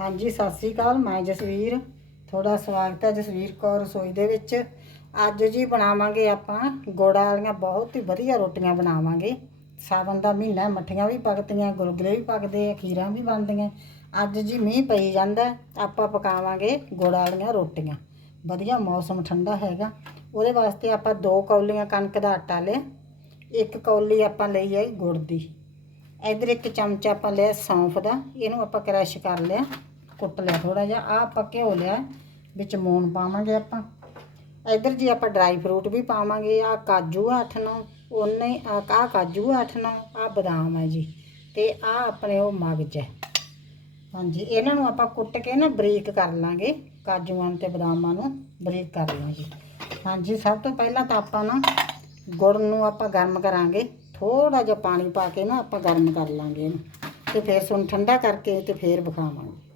ਹਾਂਜੀ, ਸਤਿ ਸ੍ਰੀ ਅਕਾਲ। ਮੈਂ ਜਸਵੀਰ। ਤੁਹਾਡਾ ਸਵਾਗਤ ਹੈ ਜਸਵੀਰ ਕੌਰ ਰਸੋਈ ਦੇ ਵਿੱਚ। ਅੱਜ ਜੀ ਬਣਾਵਾਂਗੇ ਆਪਾਂ ਗੁੜ ਵਾਲੀਆਂ, ਬਹੁਤ ਹੀ ਵਧੀਆ ਰੋਟੀਆਂ ਬਣਾਵਾਂਗੇ। ਸਾਵਣ ਦਾ ਮਹੀਨਾ, ਮੱਠੀਆਂ ਵੀ ਪੱਕਦੀਆਂ, ਗੁਲਗੁਲੇ ਵੀ ਪਕਦੇ ਆ ਖੀਰਾਂ ਵੀ ਬਣਦੀਆਂ। ਅੱਜ ਜੀ ਮੀਂਹ ਪਈ ਜਾਂਦਾ, ਆਪਾਂ ਪਕਾਵਾਂਗੇ ਗੁੜ ਵਾਲੀਆਂ ਰੋਟੀਆਂ। ਵਧੀਆ ਮੌਸਮ ਠੰਡਾ ਹੈਗਾ। ਉਹਦੇ ਵਾਸਤੇ ਆਪਾਂ ਦੋ ਕੌਲੀਆਂ ਕਣਕ ਦਾ ਆਟਾ ਲਿਆ ਇੱਕ ਕੌਲੀ ਆਪਾਂ ਲਈ ਹੈ ਗੁੜ ਦੀ। ਇਧਰ ਇੱਕ ਚਮਚਾ ਆਪਾਂ ਲਿਆ ਸੌਂਫ ਦਾ, ਇਹਨੂੰ ਆਪਾਂ ਕ੍ਰਸ਼ ਕਰ ਲਿਆ। ਕੁੱਟ ਲਿਆ ਥੋੜਾ ਜਿਹਾ ਆ ਆਪਾਂ ਘਿਓ ਲਿਆ, ਵਿੱਚ ਮੂਣ ਪਾਵਾਂਗੇ ਆਪਾਂ। ਇਧਰ ਜੀ ਆਪਾਂ ਡਰਾਈ ਫਰੂਟ ਵੀ ਪਾਵਾਂਗੇ ਆ ਕਾਜੂ ਆ 8-9 ਉਹਨੇ ਆ ਆਹ ਕਾਜੂ ਆ 8-9 ਆ ਬਦਾਮ ਹੈ ਜੀ, ਤੇ ਆ ਆਪਣੇ ਉਹ ਮਗਜ ਹੈ। ਹਾਂਜੀ, ਇਹਨਾਂ ਨੂੰ ਆਪਾਂ ਕੁੱਟ ਕੇ ਨਾ ਬਰੀਕ ਕਰ ਲਾਂਗੇ, ਕਾਜੂਆਂ ਤੇ ਬਦਾਮਾਂ ਨੂੰ ਬਰੀਕ ਕਰ ਲਾਂਗੇ। ਹਾਂਜੀ, ਸਭ ਤੋਂ ਪਹਿਲਾਂ ਤਾਂ ਆਪਾਂ ਨਾ ਗੁੜ ਨੂੰ ਆਪਾਂ ਗਰਮ ਕਰਾਂਗੇ ਥੋੜਾ ਜਿਹਾ ਪਾਣੀ ਪਾ ਕੇ ਨਾ ਆਪਾਂ ਗਰਮ ਕਰ ਲਾਂਗੇ ਇਹਨੂੰ, ਤੇ ਫਿਰ ਸੁਣ ਠੰਡਾ ਕਰਕੇ ਤੇ ਫਿਰ ਵਿਖਾਵਾਂਗੇ।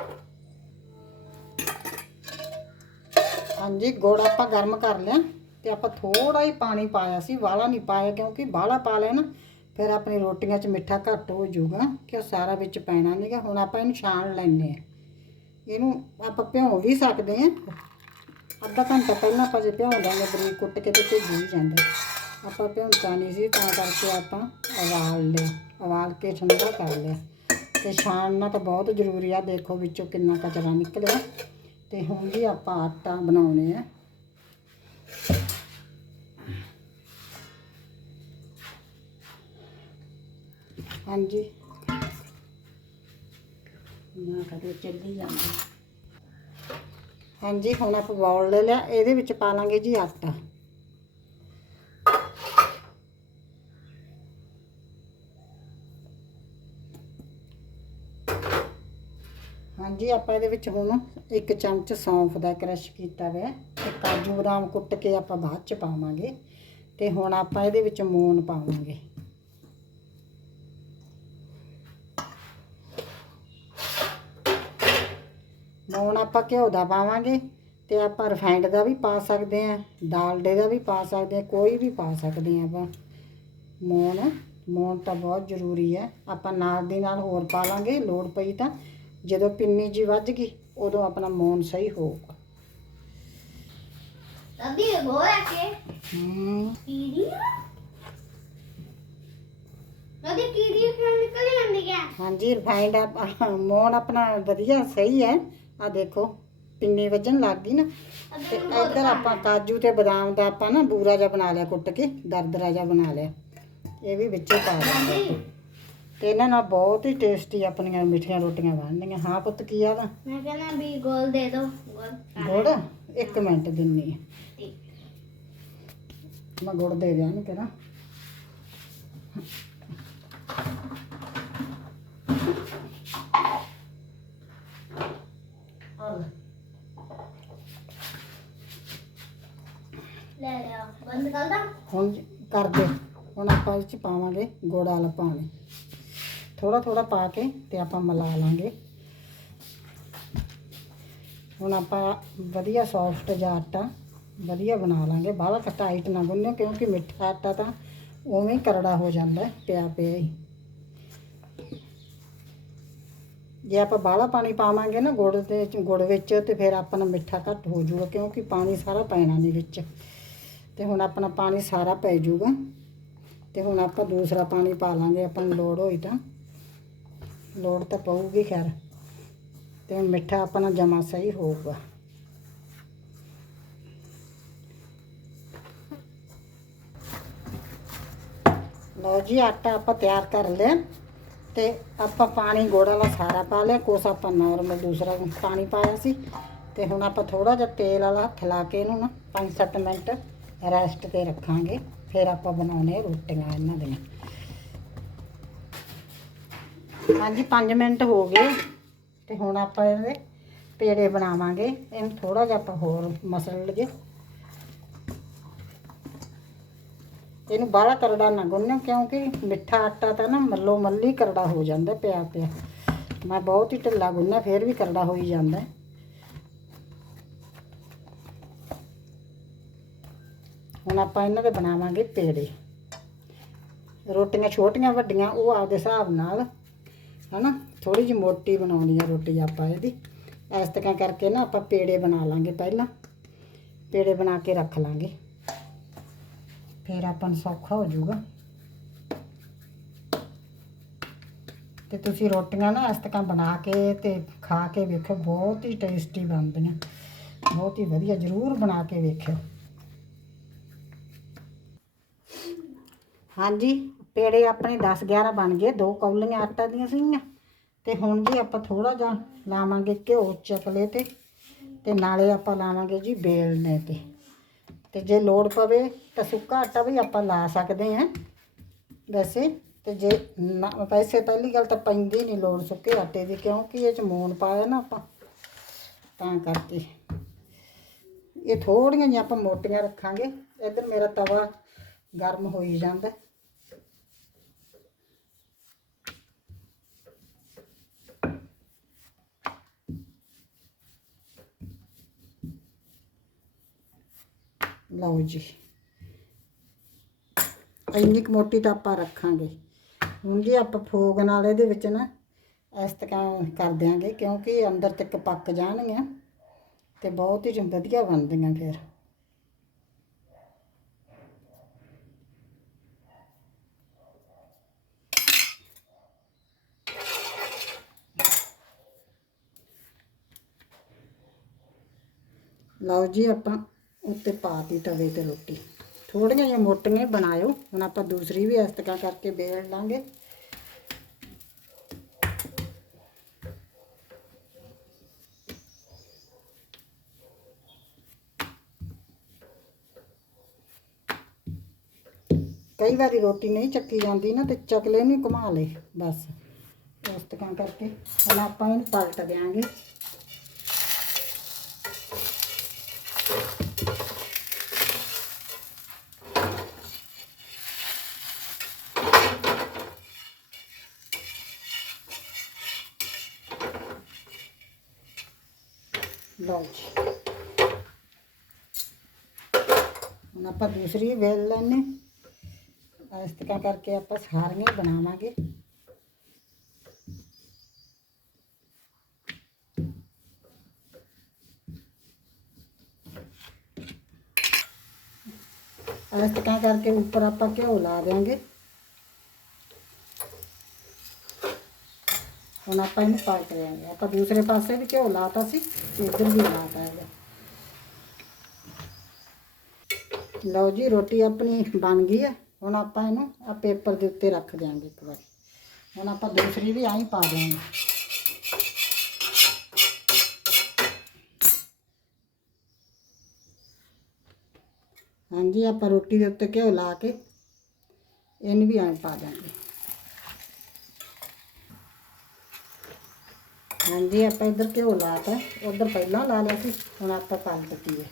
ਹਾਂਜੀ, ਗੁੜ ਆਪਾਂ ਗਰਮ ਕਰ ਲਿਆ ਤੇ ਆਪਾਂ ਥੋੜਾ ਹੀ ਪਾਣੀ ਪਾਇਆ ਸੀ, ਵਾਲਾ ਨਹੀਂ ਪਾਇਆ ਕਿਉਂਕਿ ਵਾਲਾ ਪਾ ਲੈਣਾ ਫਿਰ ਆਪਣੀ ਰੋਟੀਆਂ 'ਚ ਮਿੱਠਾ ਘੱਟ ਹੋ ਜਾਊਗਾ ਕਿ ਉਹ ਸਾਰਾ ਵਿੱਚ ਪੈਣਾ ਨਹੀਂਗਾ ਹੁਣ ਆਪਾਂ ਇਹਨੂੰ ਛਾਣ ਲੈਣੇ ਆ ਇਹਨੂੰ ਆਪਾਂ ਭਿਉਂ ਵੀ ਸਕਦੇ ਆ ਅੱਧਾ ਘੰਟਾ ਪਹਿਲਾਂ ਆਪਾਂ ਜੇ ਭਿਉਂ ਦਾਂਗੇ ਬਰੀਕ ਕੁੱਟ ਕੇ ਤੇ ਭਿੱਜ ਹੀ ਜਾਂਦਾ। ਆਪਾਂ ਭਿਉਂਤਾ ਨਹੀਂ ਸੀ, ਤਾਂ ਕਰਕੇ ਆਪਾਂ ਉਬਾਲ ਲਿਆ। ਉਬਾਲ ਕੇ ਠੰਡਾ ਕਰ ਲਿਆ। ਤੇ ਛਾਣਨਾ ਤਾਂ ਬਹੁਤ ਜ਼ਰੂਰੀ ਆ, ਦੇਖੋ ਵਿੱਚੋਂ ਕਿੰਨਾ ਕਚਰਾ ਨਿਕਲਿਆ। ਤੇ ਹੁਣ ਜੀ ਆਪਾਂ ਆਟਾ ਬਣਾਉਣੇ ਆ। ਹਾਂਜੀ। ਨਾ ਕਦੇ ਚੱਲੀ ਜਾਂਦੀ। ਹਾਂਜੀ, ਹੁਣ ਆਪਾਂ ਬਾਉਲ ਲੈ ਲਿਆ, ਇਹਦੇ ਵਿੱਚ ਪਾ ਲਾਂਗੇ ਜੀ ਆਟਾ। ਹਾਂਜੀ, ਆਪਾਂ ਇਹਦੇ ਵਿੱਚ ਹੁਣ ਇੱਕ ਚਮਚ ਸੌਂਫ ਦਾ ਕ੍ਰਸ਼ ਕੀਤਾ ਹੋਇਆ ਤੇ ਕਾਜੂ ਬਦਾਮ ਕੁੱਟ ਕੇ ਆਪਾਂ ਬਾਅਦ ਚ ਪਾਵਾਂਗੇ ਤੇ ਹੁਣ ਆਪਾਂ ਇਹਦੇ ਵਿੱਚ ਮੂਨ ਪਾਵਾਂਗੇ। ਮੂਨ ਆਪਾਂ ਘਿਓ ਦਾ ਪਾਵਾਂਗੇ ਤੇ ਆਪਾਂ ਰਿਫਾਈਂਡ ਦਾ ਵੀ ਪਾ ਸਕਦੇ ਆ ਡਾਲਡੇ ਦਾ ਵੀ ਪਾ ਸਕਦੇ ਆ ਕੋਈ ਵੀ ਪਾ ਸਕਦੇ ਆ ਆਪਾਂ। ਮੂਨ ਮੂਨ ਤਾਂ ਬਹੁਤ ਜ਼ਰੂਰੀ ਹੈ। ਆਪਾਂ ਨਾਲ ਦੀ ਨਾਲ ਹੋਰ ਪਾ ਲਾਂਗੇ, ਲੋੜ ਪਈ ਤਾਂ ਜਦੋਂ ਪਿੰਨੀ ਜੀ ਵੱਜ ਗਈ ਉਦੋਂ ਆਪਣਾ ਮੂਨ ਸਹੀ ਹੋਊਗਾ। ਤਦੀ ਗੋਰਾ ਕੇ। ਹੂੰ। ਕੀੜੀ ਨਦੀ ਕੀੜੀ ਕਿਉਂ ਨਿਕਲ ਜਾਂਦੀ ਹੈ ਹਾਂਜੀ ਰਿਫਾਈਂਡ ਮੂਨ ਆਪਣਾ ਵਧੀਆ ਸਹੀ ਹੈ। ਆ ਦੇਖੋ ਪਿੰਨੀ ਵੱਜਣ ਲੱਗ ਗਈ ਨਾ। ਤੇ ਇੱਧਰ ਆਪਾਂ ਕਾਜੂ ਤੇ ਬਦਾਮ ਦਾ ਆਪਾਂ ਨਾ ਬੂਰਾ ਜਿਹਾ ਬਣਾ ਲਿਆ ਕੁੱਟ ਕੇ ਦਰਦਰਾ ਜਿਹਾ ਬਣਾ ਲਿਆ। ਇਹ ਵੀ ਵਿੱਚੇ ਪਾ ਦਾਂਗੇ ਤੇ ਇਹਨਾਂ ਨਾਲ ਬਹੁਤ ਹੀ ਟੇਸਟੀ ਆਪਣੀਆਂ ਮਿੱਠੀਆਂ ਰੋਟੀਆਂ ਬਣਨਗੀਆਂ ਹਾਂ ਪੁੱਤ ਕੀ ਆ ਵਾ ਮੈਂ ਕਹਿੰਦਾ ਵੀ ਗੋਲ ਦੇ ਦੋ ਗੋਲ ਗੁੜ? ਇੱਕ ਮਿੰਟ ਦਿੰਨੀ ਆ। ਠੀਕ। ਮੈਂ ਗੁੜ ਦੇ ਦਿਆਂ ਨਹੀਂ ਕਰਾਂ ਲੈ ਲਿਆ। ਬੰਦ ਕਰ ਦਾ ਹੁਣ ਕਰ ਦੇ। ਹੁਣ ਆਪਾਂ ਇਹ ਚ ਪਾਵਾਂਗੇ ਗੁੜ ਵਾਲਾ ਪਾਣੀ ਥੋੜਾ ਥੋੜਾ ਪਾ ਕੇ ਤੇ ਆਪਾਂ ਮਿਲਾ ਲਾਂਗੇ। ਹੁਣ ਆਪਾਂ ਵਧੀਆ ਸੌਫਟ ਜਿਹਾ ਆਟਾ ਵਧੀਆ ਬਣਾ ਲਾਂਗੇ। ਬਾਹਲਾ ਟਾਈਟ ਨਾ ਗੁੰਨਿਓ ਕਿਉਂਕਿ ਮਿੱਠਾ ਆਟਾ ਤਾਂ ਉਵੇਂ ਹੀ ਕਰੜਾ ਹੋ ਜਾਂਦਾ ਪਿਆ ਪਿਆ ਹੀ। ਜੇ ਆਪਾਂ ਬਾਹਲਾ ਪਾਣੀ ਪਾਵਾਂਗੇ ਨਾ ਗੁੜ ਦੇ ਗੁੜ ਵਿੱਚ ਤੇ ਫਿਰ ਆਪਣਾ ਮਿੱਠਾ ਘੱਟ ਹੋ ਜਾਊਗਾ, ਕਿਉਂਕਿ ਪਾਣੀ ਸਾਰਾ ਪੈਣਾ ਨਹੀਂ ਵਿੱਚ। ਤੇ ਹੁਣ ਆਪਣਾ ਪਾਣੀ ਸਾਰਾ ਪੈ ਜਾਊਗਾ। ਤੇ ਹੁਣ ਆਪਾਂ ਦੂਸਰਾ ਪਾਣੀ ਪਾ ਲਾਂਗੇ, ਆਪਾਂ ਨੂੰ ਲੋੜ ਹੋਈ ਤਾਂ। ਲੋੜ ਤਾਂ ਪਊਗੀ ਖੈਰ। ਤੇ ਹੁਣ ਮਿੱਠਾ ਆਪਣਾ ਜਮਾ ਸਹੀ ਹੋਊਗਾ। ਲਓ ਜੀ, ਆਟਾ ਆਪਾਂ ਤਿਆਰ ਕਰ ਲਿਆ। ਤੇ ਆਪਾਂ ਪਾਣੀ ਗੁੜ ਵਾਲਾ ਸਾਰਾ ਪਾ ਲਿਆ। ਕੁਛ ਆਪਾਂ ਨਾਰਮਲ ਦੂਸਰਾ ਪਾਣੀ ਪਾਇਆ ਸੀ। ਤੇ ਹੁਣ ਆਪਾਂ ਥੋੜਾ ਜਿਹਾ ਤੇਲ ਵਾਲਾ ਹੱਥ ਲਾ ਕੇ ਇਹਨੂੰ ਨਾ 5-7 ਮਿੰਟ ਰੈਸਟ ਤੇ ਰੱਖਾਂਗੇ। ਫਿਰ ਆਪਾਂ ਬਣਾਉਣੇ ਰੋਟੀਆਂ ਇਹਨਾਂ ਦੀਆਂ। ਹਾਂਜੀ 5 ਮਿੰਟ ਹੋ ਗਏ। ਤੇ ਹੁਣ ਆਪਾਂ ਇਹਦੇ ਪੇੜੇ ਬਣਾਵਾਂਗੇ। ਇਹਨੂੰ ਥੋੜਾ ਜਿਹਾ ਆਪਾਂ ਹੋਰ ਮਸਲ ਲਈਏ। ਇਹਨੂੰ ਬਾਹਲਾ ਕਰੜਾ ਨਾ ਗੁੰਨਿਓ, ਕਿਉਂਕਿ ਮਿੱਠਾ ਆਟਾ ਤਾਂ ਨਾ ਮੱਲੋ ਮੱਲੀ ਕਰੜਾ ਹੋ ਜਾਂਦਾ ਪਿਆ ਪਿਆ। ਮੈਂ ਬਹੁਤ ਹੀ ਢਿੱਲਾ ਗੁੰਨਿਆ, ਫੇਰ ਵੀ ਕਰੜਾ ਹੋਈ ਜਾਂਦਾ ਹੁਣ ਆਪਾਂ ਇਹਨਾਂ ਦੇ ਬਣਾਵਾਂਗੇ ਪੇੜੇ। ਰੋਟੀਆਂ ਛੋਟੀਆਂ, ਵੱਡੀਆਂ, ਉਹ ਆਪਦੇ ਹਿਸਾਬ ਨਾਲ ਹਨਾ? ਥੋੜੀ ਜਿਹੀ ਮੋਟੀ ਬਣਾਉਣੀ ਆ ਰੋਟੀ ਆਪਾਂ ਇਹਦੀ। ਇਸ ਤਰ੍ਹਾਂ ਕਰਕੇ ਨਾ ਆਪਾਂ ਪੇੜੇ ਬਣਾ ਲਾਂਗੇ ਪਹਿਲਾਂ। ਪੇੜੇ ਬਣਾ ਕੇ ਰੱਖ ਲਾਂਗੇ। ਫਿਰ ਆਪਾਂ ਨੂੰ ਸੌਖਾ ਹੋ ਜਾਊਗਾ। ਤੇ ਤੁਸੀਂ ਰੋਟੀਆਂ ਨਾ ਇਸ ਤਰ੍ਹਾਂ ਬਣਾ ਕੇ ਤੇ ਖਾ ਕੇ ਵੇਖੋ ਬਹੁਤ ਹੀ ਟੇਸਟੀ ਬਣਦੀਆਂ। ਬਹੁਤ ਹੀ ਵਧੀਆ, ਜ਼ਰੂਰ ਬਣਾ ਕੇ ਵੇਖਿਓ। ਹਾਂਜੀ। ਪੇੜੇ ਆਪਣੇ 10 11 ਬਣ ਗਏ, ਦੋ ਕੌਲੀਆਂ ਆਟਾ ਦੀਆਂ ਸੀਗੀਆਂ। ਤੇ ਹੁਣ ਜੀ ਆਪਾਂ ਥੋੜਾ ਜਿਹਾ ਲਾਵਾਂਗੇ ਘਿਓ, ਚਕਲੇ ਤੇ ਤੇ ਨਾਲੇ ਆਪਾਂ ਲਾਵਾਂਗੇ ਜੀ ਬੇਲਨੇ ਤੇ। ਤੇ ਜੇ ਲੋੜ ਪਵੇ ਤਾਂ ਸੁੱਕਾ ਆਟਾ ਵੀ ਆਪਾਂ ਲਾ ਸਕਦੇ ਹਾਂ। ਵੈਸੇ ਤੇ ਜੇ ਨਾ, ਵੈਸੇ ਪਹਿਲੀ ਗੱਲ ਤਾਂ ਪੈਂਦੀ ਨਹੀਂ ਲੋੜ ਸੁੱਕੇ ਆਟੇ ਦੀ, ਕਿਉਂਕਿ ਇਹ ਚ ਮੂਨ ਪਾਇਆ ਨਾ ਆਪਾਂ, ਤਾਂ ਕਰਕੇ। ਇਹ ਥੋੜੀਆਂ ਜਿਹੀਆਂ ਆਪਾਂ ਮੋਟੀਆਂ ਰੱਖਾਂਗੇ, ਇੱਧਰ ਮੇਰਾ ਤਵਾ ਗਰਮ ਹੋਈ ਜਾਂਦਾ। ਲਓ ਜੀ। ਇੰਨੀ ਕੁ ਮੋਟੀ ਤਾਂ ਆਪਾਂ ਰੱਖਾਂਗੇ। ਹੁਣ ਜੀ ਆਪਾਂ ਫੋਗ ਨਾਲ ਇਹਦੇ ਵਿੱਚ ਨਾ ਇਸ ਤਰ੍ਹਾਂ ਕਰ ਦਿਆਂਗੇ, ਕਿਉਂਕਿ ਅੰਦਰ ਤੱਕ ਪੱਕ ਜਾਣਗੀਆਂ ਤੇ ਬਹੁਤ ਹੀ ਵਧੀਆ ਬਣਦੀਆਂ ਫਿਰ। ਲਓ ਜੀ ਆਪਾਂ। ਉੱਤੇ ਪਾਤੀ ਤਵੇ ਤੇ ਰੋਟੀ। ਥੋੜੀਆਂ ਜਿਹੀਆਂ ਮੋਟੀਆਂ ਬਣਾਇਓ। ਹੁਣ ਆਪਾਂ ਦੂਸਰੀ ਵੀ ਇਸ ਤਰ੍ਹਾਂ ਕਰਕੇ ਵੇਲ ਲਾਂਗੇ। ਕਈ ਵਾਰੀ ਰੋਟੀ ਨਹੀਂ ਚੱਕੀ ਜਾਂਦੀ ਨਾ ਤੇ ਚਕਲੇ ਨੂੰ ਘੁਮਾ ਲੇ। ਬਸ ਇਸ ਤਰ੍ਹਾਂ ਕਰਕੇ ਹੁਣ ਆਪਾਂ ਇਹਨੂੰ ਪਲਟ ਦਿਆਂਗੇ। ਲਓ ਜੀ। ਹੁਣ ਆਪਾਂ ਦੂਸਰੀ ਵੇਲ ਲੈਣੇ ਇਸ ਤਰ੍ਹਾਂ ਕਰਕੇ ਆਪਾਂ ਸਾਰੀਆਂ ਬਣਾਵਾਂਗੇ। ਇਸ ਤਰ੍ਹਾਂ ਕਰਕੇ ਉੱਪਰ ਆਪਾਂ ਘਿਓ ਲਾ ਦੇਵਾਂਗੇ ਹੁਣ ਆਪਾਂ ਇਹਨੂੰ ਪਲਟ ਦਿਆਂਗੇ ਆਪਾਂ ਦੂਸਰੇ ਪਾਸੇ ਵੀ ਘਿਓ ਲਾਤਾ ਸੀ ਤੇ ਇੱਧਰ ਵੀ ਲਾਤਾ ਹੈਗਾ। ਲਓ ਜੀ, ਰੋਟੀ ਆਪਣੀ ਬਣ ਗਈ ਹੈ। ਹੁਣ ਆਪਾਂ ਇਹਨੂੰ ਆ ਪੇਪਰ ਦੇ ਉੱਤੇ ਰੱਖ ਦਿਆਂਗੇ ਇੱਕ ਵਾਰੀ। ਹੁਣ ਆਪਾਂ ਦੂਸਰੀ ਵੀ ਆਹੀਂ ਪਾ ਦਿਆਂਗੇ ਹਾਂਜੀ, ਆਪਾਂ ਰੋਟੀ ਦੇ ਉੱਤੇ ਘਿਓ ਲਾ ਕੇ ਇਹਨੂੰ ਵੀ ਆਹੀਂ ਪਾ ਦਿਆਂਗੇ। ਹਾਂਜੀ, ਆਪਾਂ ਇੱਧਰ ਘਿਓ ਲਾਤਾ। ਉਧਰ ਪਹਿਲਾਂ ਲਾ ਲਿਆ ਸੀ, ਹੁਣ ਆਪਾਂ ਪਲਟ ਦਿੱਤੀ ਹੈ।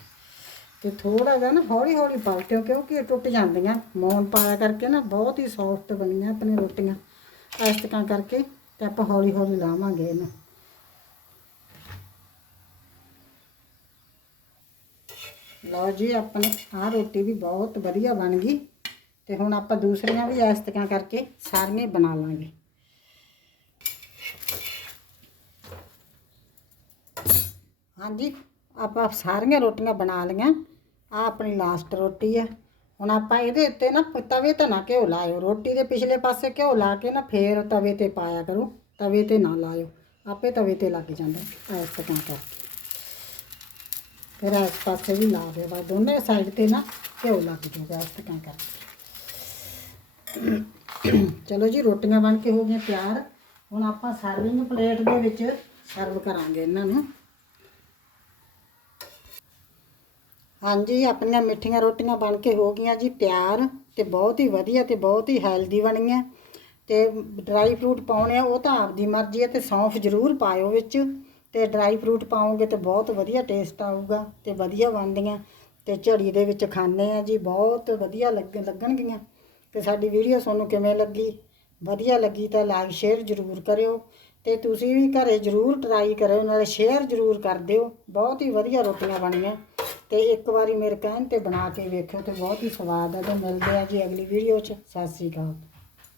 ਤੇ ਥੋੜਾ ਜਿਹਾ ਨਾ ਹੌਲੀ ਹੌਲੀ ਪਲਟਿਓ, ਕਿਉਂਕਿ ਇਹ ਟੁੱਟ ਜਾਂਦੀਆਂ। ਮੌਨ ਪਾਇਆ ਕਰਕੇ ਨਾ ਬਹੁਤ ਹੀ ਸੌਫਟ ਬਣੀਆਂ ਆਪਣੀਆਂ ਰੋਟੀਆਂ। ਇਸ ਤਰ੍ਹਾਂ ਕਰਕੇ ਤੇ ਆਪਾਂ ਹੌਲੀ ਹੌਲੀ ਲਾਵਾਂਗੇ ਇਹਨੂੰ। ਲਓ ਜੀ, ਆਪਣੀ ਆਹ ਰੋਟੀ ਵੀ ਬਹੁਤ ਵਧੀਆ ਬਣ ਗਈ। ਤੇ ਹੁਣ ਆਪਾਂ ਦੂਸਰੀਆਂ ਵੀ ਇਸ ਤਰ੍ਹਾਂ ਕਰਕੇ ਸਾਰੀਆਂ ਬਣਾ ਲਾਂਗੇ। ਹਾਂਜੀ, ਆਪਾਂ ਸਾਰੀਆਂ ਰੋਟੀਆਂ ਬਣਾ ਲਈਆਂ। ਆ ਆਪਣੀ ਲਾਸਟ ਰੋਟੀ ਹੈ ਹੁਣ ਆਪਾਂ ਇਹਦੇ ਉੱਤੇ ਨਾ ਤਵੇ ਤੇ ਨਾ ਘਿਓ ਲਾਇਓ। ਰੋਟੀ ਦੇ ਪਿਛਲੇ ਪਾਸੇ ਘਿਓ ਲਾ ਕੇ ਨਾ ਫੇਰ ਤਵੇ ਤੇ ਪਾਇਆ ਕਰੋ। ਤਵੇ ਤੇ ਨਾ ਲਾਇਓ। ਆਪੇ ਤਵੇ ਤੇ ਲੱਗ ਜਾਂਦਾ ਇਸ ਤਰ੍ਹਾਂ ਕਰਕੇ। ਫਿਰ ਇਸ ਪਾਸੇ ਵੀ ਲਾ ਦੇ ਬਾ ਦੋਨੇ ਸਾਈਡ ਤੇ ਨਾ ਘਿਓ ਲੱਗ ਜੂਗਾ ਇਸ ਤਰ੍ਹਾਂ ਕਰਕੇ। ਚਲੋ ਜੀ, ਰੋਟੀਆਂ ਬਣ ਕੇ ਹੋ ਗਈਆਂ ਤਿਆਰ। ਹੁਣ ਆਪਾਂ ਸਰਵਿੰਗ ਪਲੇਟ ਦੇ ਵਿੱਚ ਸਰਵ ਕਰਾਂਗੇ ਇਹਨਾਂ ਨੂੰ। ਹਾਂਜੀ, ਆਪਣੀਆਂ ਮਿੱਠੀਆਂ ਰੋਟੀਆਂ ਬਣ ਕੇ ਹੋ ਗਈਆਂ ਜੀ ਤਿਆਰ ਤੇ ਬਹੁਤ ਹੀ ਵਧੀਆ ਤੇ ਬਹੁਤ ਹੀ ਹੈਲਦੀ ਬਣੀਆਂ। ਤੇ ਡਰਾਈ ਫਰੂਟ ਪਾਉਣੇ ਆ, ਉਹ ਤਾਂ ਆਪਦੀ ਮਰਜ਼ੀ ਹੈ ਤੇ ਸੌਂਫ ਜ਼ਰੂਰ ਪਾਇਓ ਵਿੱਚ ਤੇ ਡਰਾਈ ਫਰੂਟ ਪਾਓਗੇ ਤੇ ਬਹੁਤ ਵਧੀਆ ਟੇਸਟ ਆਊਗਾ ਤੇ ਵਧੀਆ ਬਣਦੀਆਂ ਤੇ ਝੜੀ ਦੇ ਵਿੱਚ ਖਾਣੇ ਆ ਜੀ, ਬਹੁਤ ਵਧੀਆ ਲੱਗ, ਲੱਗਣਗੀਆਂ। ਤੇ ਸਾਡੀ ਵੀਡੀਓ ਤੁਹਾਨੂੰ ਕਿਵੇਂ ਲੱਗੀ? ਵਧੀਆ ਲੱਗੀ ਤਾਂ ਲਾਈਕ ਸ਼ੇਅਰ ਜ਼ਰੂਰ ਕਰਿਓ ਤੇ ਤੁਸੀਂ ਵੀ ਘਰੇ ਜ਼ਰੂਰ ਟਰਾਈ ਕਰਿਓ, ਨਾਲੇ ਸ਼ੇਅਰ ਜ਼ਰੂਰ ਕਰ ਦਿਓ। ਬਹੁਤ ਹੀ ਵਧੀਆ ਰੋਟੀਆਂ ਬਣੀਆਂ। ਤੇ ਇੱਕ ਵਾਰੀ ਮੇਰੇ ਕਹਿਣ ਤੇ ਬਣਾ ਕੇ ਵੇਖਿਓ ਤੇ ਬਹੁਤ ਹੀ ਸਵਾਦ ਆ ਤੇ ਮਿਲਦੇ ਆ ਜੀ ਅਗਲੀ ਵੀਡੀਓ 'ਚ। ਸਤਿ ਸ੍ਰੀ ਅਕਾਲ।